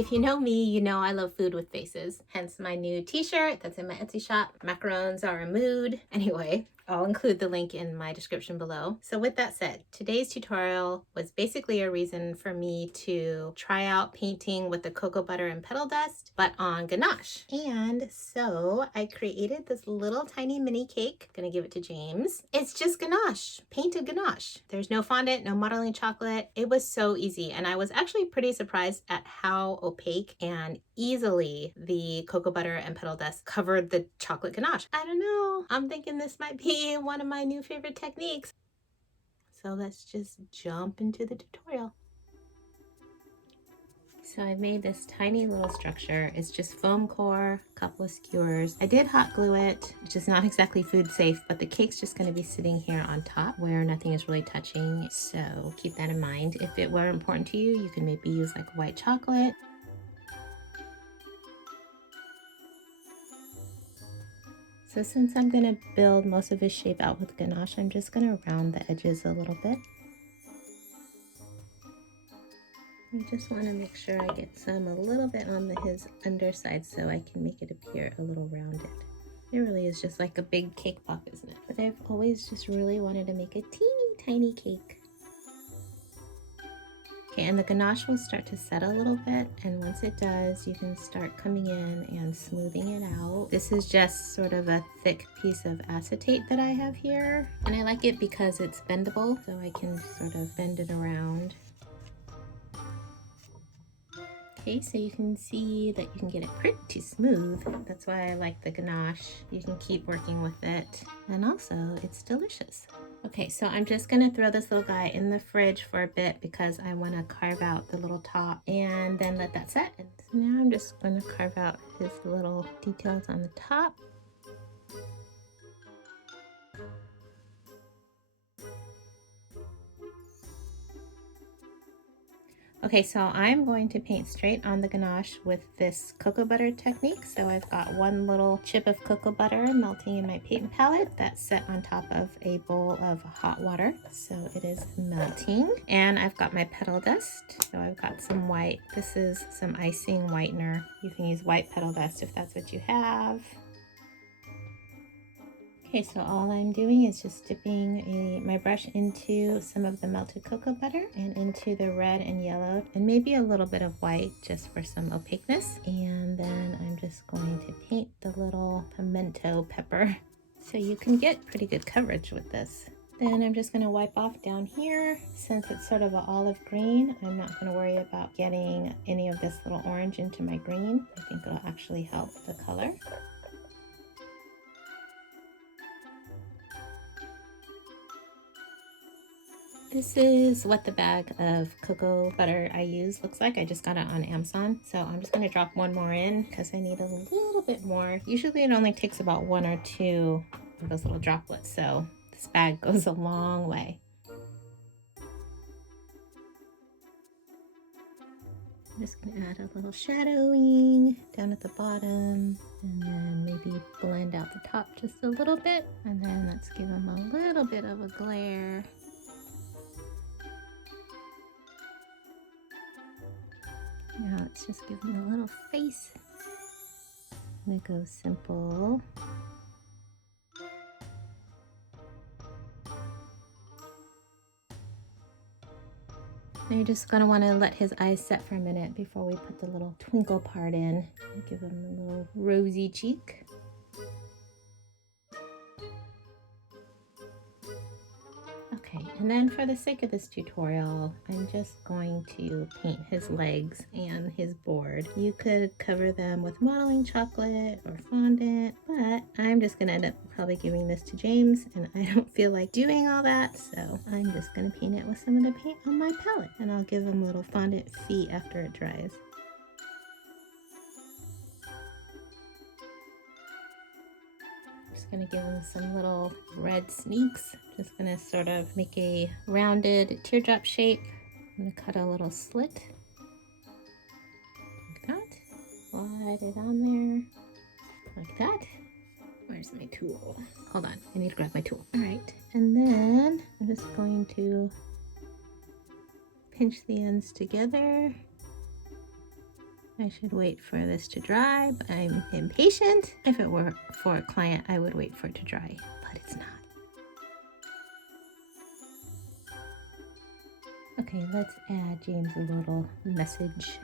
If you know me, you know I love food with faces, hence my new t-shirt that's in my Etsy shop. Macarons are a mood. Anyway, I'll include the link in my description below. So with that said, today's tutorial was basically a reason for me to try out painting with the cocoa butter and petal dust, but on ganache. And so I created this little tiny mini cake. I'm gonna give it to James. It's just ganache, painted ganache. There's no fondant, no modeling chocolate. It was so easy, and I was actually pretty surprised at how opaque and easily the cocoa butter and petal dust covered the chocolate ganache. I don't know, I'm thinking this might be one of my new favorite techniques. So let's just jump into the tutorial. So I made this tiny little structure. It's just foam core, a couple of skewers. I did hot glue it, which is not exactly food safe, but the cake's just gonna be sitting here on top where nothing is really touching. So keep that in mind. If it were important to you, you can maybe use like white chocolate. So since I'm gonna build most of his shape out with ganache, I'm just gonna round the edges a little bit. I just want to make sure I get some a little bit on his underside so I can make it appear a little rounded. It really is just like a big cake pop, isn't it? But I've always just really wanted to make a teeny tiny cake. Okay, and the ganache will start to set a little bit, and once it does, you can start coming in and smoothing it out. This is just sort of a thick piece of acetate that I have here, and I like it because it's bendable, so I can sort of bend it around. Okay, so you can see that you can get it pretty smooth. That's why I like the ganache. You can keep working with it, and also it's delicious. Okay, so I'm just gonna throw this little guy in the fridge for a bit because I wanna carve out the little top and then let that set. And so now I'm just gonna carve out his little details on the top. Okay, so I'm going to paint straight on the ganache with this cocoa butter technique. So I've got one little chip of cocoa butter melting in my paint palette that's set on top of a bowl of hot water. So it is melting. And I've got my petal dust. So I've got some white. This is some Icing Whitener. You can use white petal dust if that's what you have. Okay, so all I'm doing is just dipping my brush into some of the melted cocoa butter and into the red and yellow and maybe a little bit of white just for some opaqueness. And then I'm just going to paint the little pimento pepper. So you can get pretty good coverage with this. Then I'm just going to wipe off down here. Since it's sort of an olive green, I'm not going to worry about getting any of this little orange into my green. I think it'll actually help the color. This is what the bag of cocoa butter I use looks like. I just got it on Amazon. So I'm just going to drop one more in because I need a little bit more. Usually it only takes about 1 or 2 of those little droplets. So this bag goes a long way. I'm just going to add a little shadowing down at the bottom and then maybe blend out the top just a little bit. And then let's give them a little bit of a glare. Now let's just give him a little face. I'm gonna go simple. Now you're just gonna wanna let his eyes set for a minute before we put the little twinkle part in. Give him a little rosy cheek. Okay, and then for the sake of this tutorial, I'm just going to paint his legs and his board. You could cover them with modeling chocolate or fondant, but I'm just gonna end up probably giving this to James, and I don't feel like doing all that, so I'm just gonna paint it with some of the paint on my palette, and I'll give him little fondant feet after it dries. Gonna give him some little red sneaks. Just gonna sort of make a rounded teardrop shape. I'm gonna cut a little slit like that. Slide it on there like that. Where's my tool? Hold on, I need to grab my tool. All right, and then I'm just going to pinch the ends together I should wait for this to dry, but I'm impatient. If it were for a client, I would wait for it to dry, but it's not. Okay, let's add James a little message